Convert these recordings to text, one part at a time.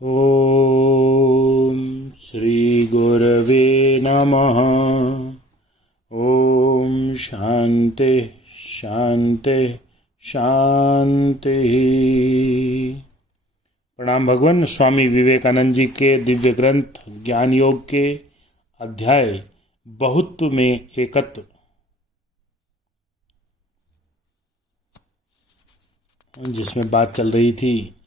ॐ श्रीगुरवे नमः। ॐ शान्ति शान्ति शान्ति। प्रणाम भगवान। स्वामी विवेकानंद जी के दिव्य ग्रंथ ज्ञान योग के अध्याय बहुत्व में एकत्व, जिसमें बात चल रही थी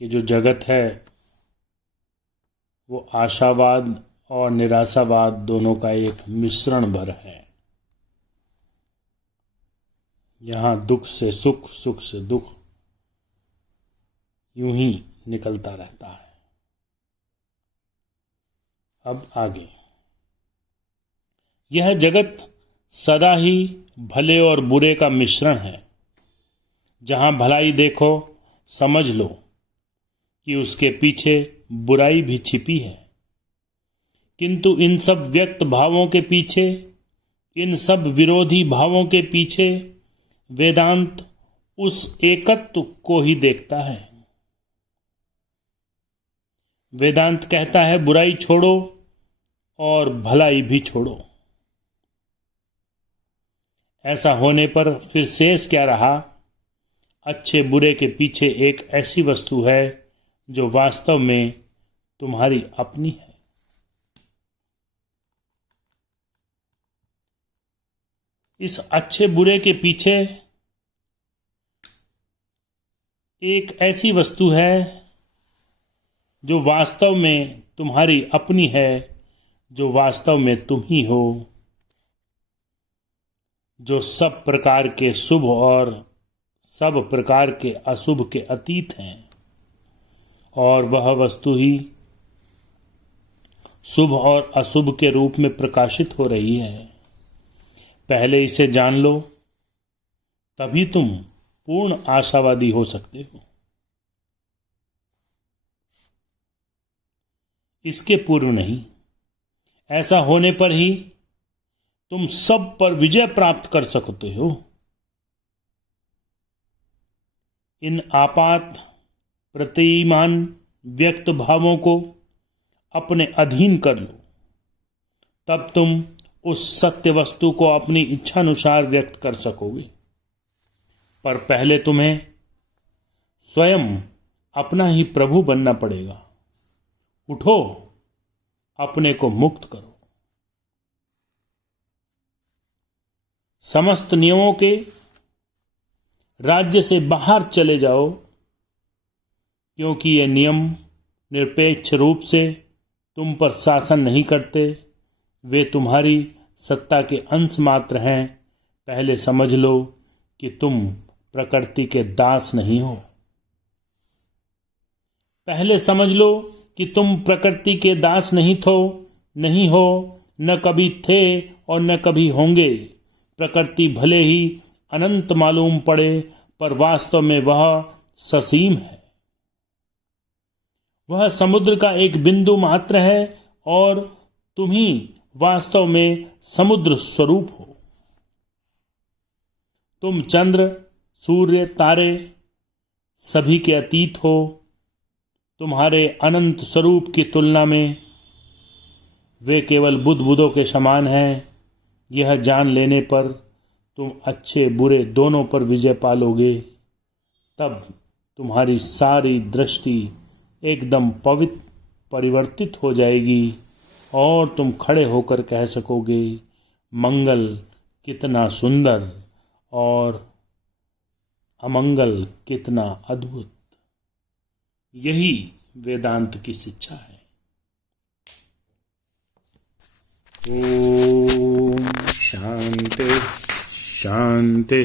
कि जो जगत है वो आशावाद और निराशावाद दोनों का एक मिश्रण भर है। यहाँ दुख से सुख, सुख से दुख यूं ही निकलता रहता है। अब आगे, यह जगत सदा ही भले और बुरे का मिश्रण है। जहां भलाई देखो समझ लो कि उसके पीछे बुराई भी छिपी है। किंतु इन सब व्यक्त भावों के पीछे, इन सब विरोधी भावों के पीछे वेदांत उस एकत्व को ही देखता है। वेदांत कहता है बुराई छोड़ो और भलाई भी छोड़ो। ऐसा होने पर फिर शेष क्या रहा? अच्छे बुरे के पीछे एक ऐसी वस्तु है जो वास्तव में तुम्हारी अपनी है। इस अच्छे बुरे के पीछे एक ऐसी वस्तु है जो वास्तव में तुम्हारी अपनी है, जो वास्तव में तुम ही हो, जो सब प्रकार के शुभ और सब प्रकार के अशुभ के अतीत हैं। और वह वस्तु ही शुभ और अशुभ के रूप में प्रकाशित हो रही है। पहले इसे जान लो, तभी तुम पूर्ण आशावादी हो सकते हो। इसके पूर्व नहीं। ऐसा होने पर ही तुम सब पर विजय प्राप्त कर सकते हो। इन आपात प्रतिमान व्यक्त भावों को अपने अधीन कर लो, तब तुम उस सत्य वस्तु को अपनी इच्छानुसार व्यक्त कर सकोगे। पर पहले तुम्हें स्वयं अपना ही प्रभु बनना पड़ेगा। उठो, अपने को मुक्त करो। समस्त नियमों के राज्य से बाहर चले जाओ, क्योंकि ये नियम निरपेक्ष रूप से तुम पर शासन नहीं करते। वे तुम्हारी सत्ता के अंश मात्र हैं। पहले समझ लो कि तुम प्रकृति के दास नहीं हो। पहले समझ लो कि तुम प्रकृति के दास नहीं हो, न कभी थे और न कभी होंगे। प्रकृति भले ही अनंत मालूम पड़े, पर वास्तव में वह ससीम है। वह समुद्र का एक बिंदु मात्र है और तुम ही वास्तव में समुद्र स्वरूप हो। तुम चंद्र, सूर्य, तारे सभी के अतीत हो। तुम्हारे अनंत स्वरूप की तुलना में वे केवल बुदबुदों के समान हैं। यह जान लेने पर तुम अच्छे बुरे दोनों पर विजय पालोगे। तब तुम्हारी सारी दृष्टि एकदम पवित्र परिवर्तित हो जाएगी और तुम खड़े होकर कह सकोगे, मंगल कितना सुंदर और अमंगल कितना अद्भुत। यही वेदांत की शिक्षा है। ओम शांति शांति।